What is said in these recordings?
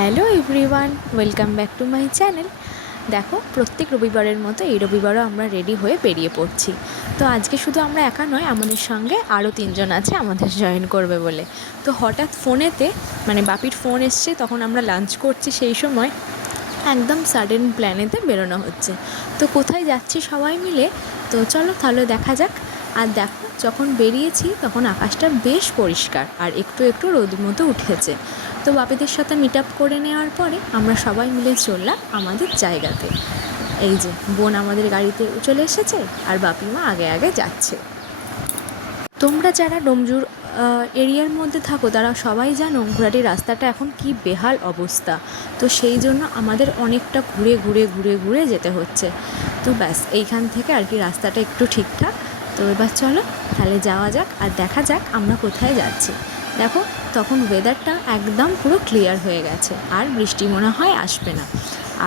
Hello everyone, welcome back to my channel. দেখো, প্রত্যেক রবিবারের মতো এই রবিবারও আমরা রেডি হয়ে বেরিয়ে পড়ছি। তো আজকে শুধু আমরা একা নয়, আমাদের সঙ্গে আরও 3জন আছে আমাদের জয়েন করবে বলে। তো হঠাৎ ফোনেতে বাপির ফোন এসছে, তখন আমরা লাঞ্চ করছি, সেই সময় একদম সাডেন প্ল্যানেতে বেরোনো হচ্ছে। তো কোথায় যাচ্ছি সবাই মিলে, তো চলো তাহলে দেখা যাক। আর দেখো, যখন বেরিয়েছি তখন আকাশটা বেশ পরিষ্কার আর একটু একটু রোদ মতো উঠেছে। তো বাপিদের সাথে মিট আপ করে নেওয়ার পরে আমরা সবাই মিলে চললাম আমাদের জায়গাতে। এই যে বোন আমাদের গাড়িতে চলে এসেছে আর বাপি মা আগে আগে যাচ্ছে। তোমরা যারা ডোমজুর এরিয়ার মধ্যে থাকো তারা সবাই জানো ঘোড়াটির রাস্তাটা এখন কি বেহাল অবস্থা। তো সেই জন্য আমাদের অনেকটা ঘুরে ঘুরে ঘুরে ঘুরে যেতে হচ্ছে। তো ব্যাস এইখান থেকে আর কি রাস্তাটা একটু ঠিকঠাক। তো এবার চলো তাহলে যাওয়া যাক আর দেখা যাক আমরা কোথায় যাচ্ছি। দেখো, তখন ওয়েদারটা একদম পুরো ক্লিয়ার হয়ে গেছে আর বৃষ্টি মনে হয় আসবে না।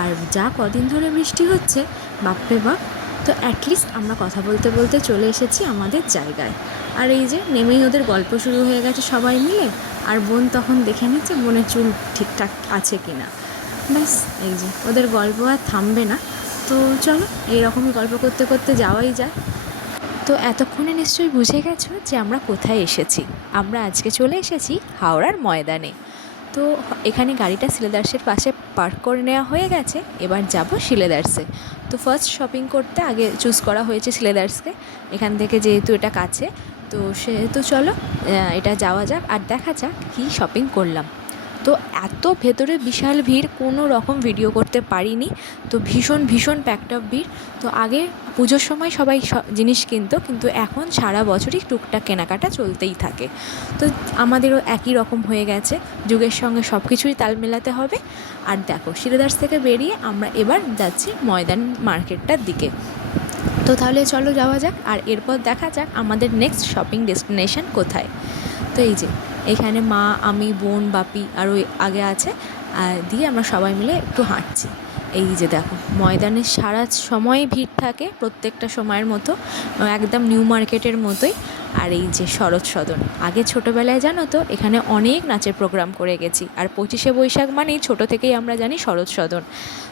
আর যা কদিন ধরে বৃষ্টি হচ্ছে, বাপরে বাপ। তো অ্যাটলিস্ট আমরা কথা বলতে বলতে চলে এসেছি আমাদের জায়গায়। আর এই যে নেমেই ওদের গল্প শুরু হয়ে গেছে সবাই মিলে। আর বোন তখন দেখে নিচ্ছে বোনের চুল ঠিকঠাক আছে কি না। ব্যাস, এই যে ওদের গল্প আর থামবে না। তো চলো এইরকমই গল্প করতে করতে যাওয়াই যায়। তো এতক্ষণে নিশ্চয়ই বুঝে গেছো যে আমরা কোথায় এসেছি। আমরা আজকে চলে এসেছি হাওড়ার ময়দানে। তো এখানে গাড়িটা শিলেদার্সের পাশে পার্ক করে নেওয়া হয়ে গেছে, এবার যাব শিলেদার্সে। তো ফার্স্ট শপিং করতে আগে চুজ করা হয়েছে শিলেদার্সকে, এখান থেকে যেহেতু এটা কাছে। তো সেহেতু চলো এটা যাওয়া যাক আর দেখা যাক কী শপিং করলাম। তো এত ভেতরে বিশাল ভিড়, কোনো রকম ভিডিও করতে পারিনি। তো ভীষণ ভীষণ প্যাকড আপ ভিড়। তো আগে পুজোর সময় সবাই জিনিস কিনতো, কিন্তু এখন সারা বছরই টুকটাক কেনাকাটা চলতেই থাকে। তো আমাদেরও একই রকম হয়ে গেছে, যুগের সঙ্গে সব কিছুই তাল মেলাতে হবে। আর দেখো, শিলেদার্স থেকে বেরিয়ে আমরা এবার যাচ্ছি ময়দান মার্কেটটার দিকে। তো তাহলে চলো যাওয়া যাক আর এরপর দেখা যাক আমাদের নেক্সট শপিং ডেস্টিনেশন কোথায়। তো এই যে এখানে মা, আমি, বোন, বাপি আর ওই আগে আছে, আর দিয়ে আমরা সবাই মিলে একটু হাঁটছি। এই যে দেখো, ময়দানে সারা সময় ভিড় থাকে, প্রত্যেকটা সময়ের মতো, একদম নিউ মার্কেটের মতোই। আর এই যে শরৎ সদন, আগে ছোটোবেলায় জানো তো এখানে অনেক নাচের প্রোগ্রাম করে গেছি। আর 25শে বৈশাখ মানেই ছোটো থেকেই আমরা জানি শরৎ সদন।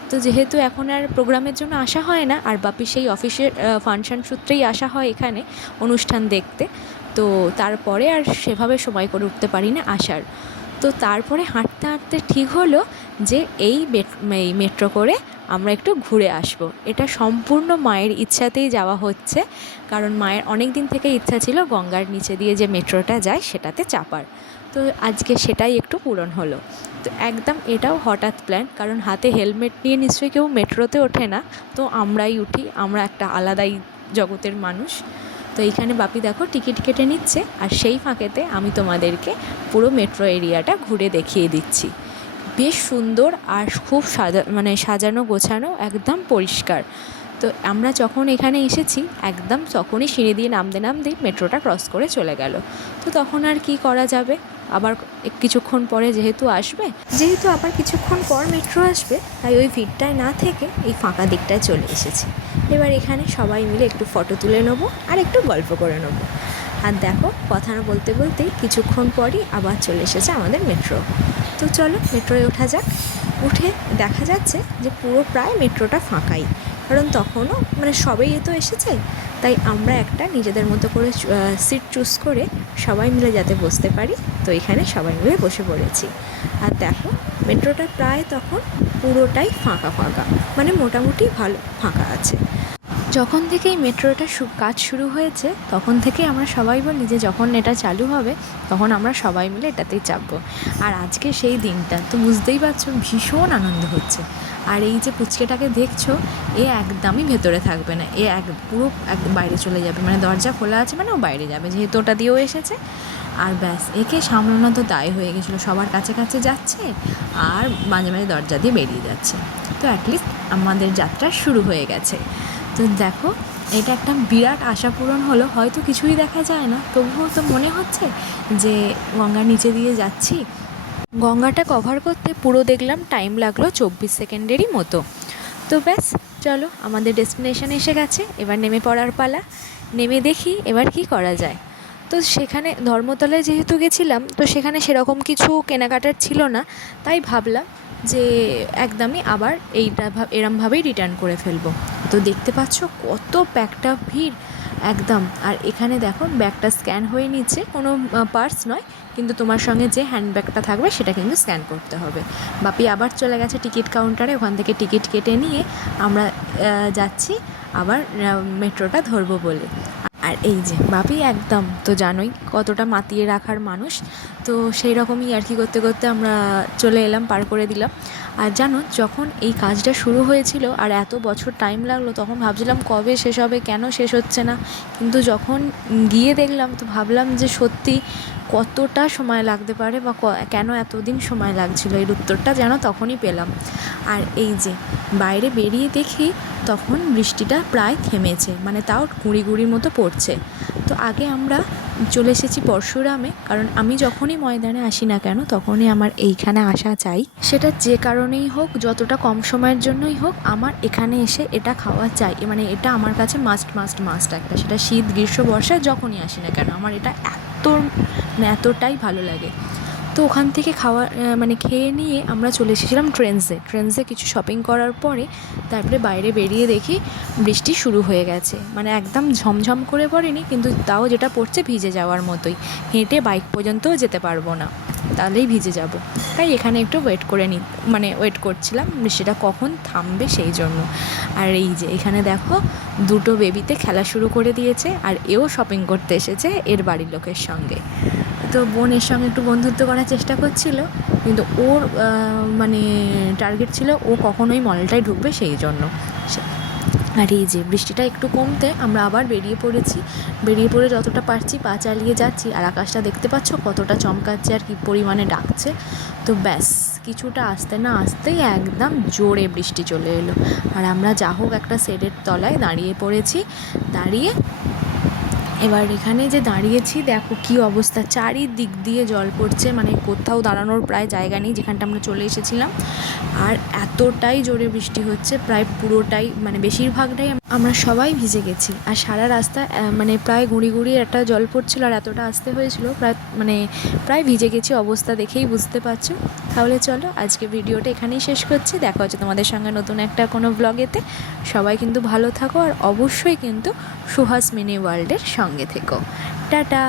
তো যেহেতু এখন আর প্রোগ্রামের জন্য আসা হয় না, আর বাপি সেই অফিসের ফাংশন সূত্রেই আসা হয় এখানে অনুষ্ঠান দেখতে। তো তারপরে আর সেভাবে সময় করে উঠতে পারি না আসার। তো তারপরে হাঁটতে হাঁটতে ঠিক হলো যে এই মেট্রো করে আমরা একটু ঘুরে আসব। এটা সম্পূর্ণ মায়ের ইচ্ছাতেই যাওয়া হচ্ছে, কারণ মায়ের অনেক দিন থেকে ইচ্ছা ছিল গঙ্গার নিচে দিয়ে যে মেট্রোটা যায় সেটাতে চাপার। তো আজকে সেটাই একটু পূরণ হলো। তো একদম এটাও হঠাৎ প্ল্যান, কারণ হাতে হেলমেট নিয়ে নিশ্চয়ই কেউ মেট্রোতে ওঠে না। তো আমরাই উঠি, আমরা একটা আলাদাই জগতের মানুষ। তো এইখানে বাপি দেখো টিকিট কেটে নিচ্ছে, আর সেই ফাঁকেতে আমি তোমাদেরকে পুরো মেট্রো এরিয়াটা ঘুরে দেখিয়ে দিচ্ছি। বেশ সুন্দর আর খুব সাজানো গোছানো, একদম পরিষ্কার। তো আমরা যখন এখানে এসেছি একদম তখনই সিঁড়ি দিয়ে নামতে নামতেই মেট্রোটা ক্রস করে চলে গেল। তো তখন আর কি করা যাবে, আবার কিছুক্ষণ পরে যেহেতু আবার কিছুক্ষণ পর মেট্রো আসবে, তাই ওই ভিড়টায় না থেকে এই ফাঁকা দিকটায় চলে এসেছি। এবার এখানে সবাই মিলে একটু ফটো তুলে নেবো আর একটু গল্প করে নেবো। আর দেখো, কথা না বলতে বলতেই কিছুক্ষণ পরই আবার চলে এসেছে আমাদের মেট্রো। তো চলো মেট্রোয় ওঠা যাক। উঠে দেখা যাচ্ছে যে পুরো প্রায় মেট্রোটা ফাঁকাই, কারণ তখনও সবাই তো এসেছে। তাই আমরা একটা নিজেদের মতো করে সিট চুজ করে সবাই মিলে যাতে বসতে পারি, তো এখানে সবাই মিলে বসে পড়েছি। আর দেখো, মেট্রোটা প্রায় তখন পুরোটাই ফাঁকা ফাঁকা, মোটামুটি ভালো ফাঁকা আছে। যখন থেকেই মেট্রোটা কাজ শুরু হয়েছে তখন থেকেই আমরা সবাই বলি যে যখন এটা চালু হবে তখন আমরা সবাই মিলে এটাতেই চাপবো। আর আজকে সেই দিনটা, তো বুঝতেই পারছো ভীষণ আনন্দ হচ্ছে। আর এই যে পুচকেটাকে দেখছো, এ একদমই ভেতরে থাকবে না, পুরো বাইরে চলে যাবে, দরজা খোলা আছে ও বাইরে যাবে, যেহেতু ওটা দিয়েও এসেছে। আর ব্যাস, একে সামলানো তো দায় হয়ে গেছিলো, সবার কাছে কাছে যাচ্ছে আর মাঝে মাঝে দরজা দিয়ে বেরিয়ে যাচ্ছে। তো অ্যাটলিস্ট আমাদের যাত্রা শুরু হয়ে গেছে। তো দেখো, এটা একটা বিরাট আশা পূরণ হলো। হয়তো কিছুই দেখা যায় না, তবুও তো মনে হচ্ছে যে গঙ্গার নিচে দিয়ে যাচ্ছি। গঙ্গাটা কভার করতে পুরো দেখলাম টাইম লাগলো 24 সেকেন্ডেরই মতো। তো ব্যাস, চলো আমাদের ডেস্টিনেশন এসে গেছে, এবার নেমে পড়ার পালা। নেমে দেখি এবার কি করা যায়। তো সেখানে ধর্মতলায় যেহেতু গেছিলাম, তো সেখানে সেরকম কিছু কেনাকাটার ছিল না, তাই ভাবলাম যে একদমই আবার এরমভাবেই রিটার্ন করে ফেলবো। তো দেখতে পাচ্ছ কত প্যাকটা ভিড় একদম। আর এখানে দেখো ব্যাগটা স্ক্যান হয়ে নিচ্ছে, কোনো পার্স নয়, কিন্তু তোমার সঙ্গে যে হ্যান্ডব্যাগটা থাকবে সেটা কিন্তু স্ক্যান করতে হবে। বাপি আবার চলে গেছে টিকিট কাউন্টারে, ওখান থেকে টিকিট কেটে নিয়ে আমরা যাচ্ছি আবার মেট্রোটা ধরবো বলে। আর এই যে বাপি একদম তো জানোই কতটা মাতিয়ে রাখার মানুষ, তো সেই রকমই আর কি করতে করতে আমরা চলে এলাম, পার করে দিলাম। আর জানো যখন এই কাজটা শুরু হয়েছিল আর এত বছর টাইম লাগলো, তখন ভাবছিলাম কবে শেষ হবে, কেন শেষ হচ্ছে না। কিন্তু যখন গিয়ে দেখলাম তো ভাবলাম যে সত্যি কতটা সময় লাগতে পারে বা কেন এতদিন সময় লাগছিল, এর উত্তরটা যেন তখনই পেলাম। আর এই যে বাইরে বেরিয়ে দেখি তখন বৃষ্টিটা প্রায় থেমেছে, মানে তাও গুঁড়ি গুঁড়ির মতো পড়ছে। তো আগে আমরা চলে এসেছি পরশুরামে, কারণ আমি যখনই ময়দানে আসি না কেন তখনই আমার এইখানে আসা চাই, সেটা যে কারণেই হোক, যতটা কম সময়ের জন্যই হোক, আমার এখানে এসে এটা খাওয়া চাই। মানে এটা আমার কাছে মাস্ট মাস্ট মাস্ট একটা, সেটা শীত গ্রীষ্ম বর্ষায় যখনই আসি না কেন আমার এটা এতটাই ভালো লাগে। তো ওখান থেকে মানে খেয়ে নিয়ে আমরা চলে এসেছিলাম ট্রেন্সে কিছু শপিং করার পরে তারপরে বাইরে বেরিয়ে দেখি বৃষ্টি শুরু হয়ে গেছে। মানে একদম ঝমঝম করে পড়েনি, কিন্তু তাও যেটা পড়ছে ভিজে যাওয়ার মতোই, হেঁটে বাইক পর্যন্তও যেতে পারবো না, তাহলেই ভিজে যাব। তাই এখানে একটু ওয়েট করছিলাম বৃষ্টিটা কখন থামবে সেই জন্য। আর এই যে এখানে দেখো দুটো বেবিতে খেলা শুরু করে দিয়েছে, আর এও শপিং করতে এসেছে এর বাড়ির লোকের সঙ্গে। তো বোনের সঙ্গে একটু বন্ধুত্ব করার চেষ্টা করছিল, কিন্তু ওর মানে টার্গেট ছিল ও কখনোই মলটায় ঢুকবে সেই জন্য। আর এই যে বৃষ্টিটা একটু কমতে আমরা আবার বেরিয়ে পড়ে যতটা পারছি পা চালিয়ে যাচ্ছি। আর আকাশটা দেখতে পাচ্ছ কতটা চমকাচ্ছে আর কী পরিমাণে ডাকছে। তো ব্যাস কিছুটা আসতে না আসতেই একদম জোরে বৃষ্টি চলে এলো, আর আমরা যা হোক একটা শেডের তলায় দাঁড়িয়ে পড়েছি। দাঁড়িয়ে এবার এখানে যে দাঁড়িয়েছি দেখো কি অবস্থা, চারিদিক দিয়ে জল পড়ছে, মানে কোথাও দাঁড়ানোর প্রায় জায়গা নেই যেখানটা আমরা চলে এসেছিলাম। আর এতটাই জোরে বৃষ্টি হচ্ছে, প্রায় পুরোটাই মানে বেশিরভাগটাই আমরা সবাই ভিজে গেছি। আর সারা রাস্তা মানে প্রায় গুঁড়ি গুঁড়ি একটা জল পড়ছিল, আর এতটা আসতে হয়েছিল প্রায় ভিজে গেছি, অবস্থা দেখেই বুঝতে পারছো। তাহলে চলো আজকে ভিডিওটা এখানেই শেষ করছি, দেখা হচ্ছে তোমাদের সঙ্গে নতুন একটা কোনো ব্লগেতে। সবাই কিন্তু ভালো থাকো, আর অবশ্যই কিন্তু সুহাস মিনি ওয়ার্ল্ডের সঙ্গে থেকো। টাটা।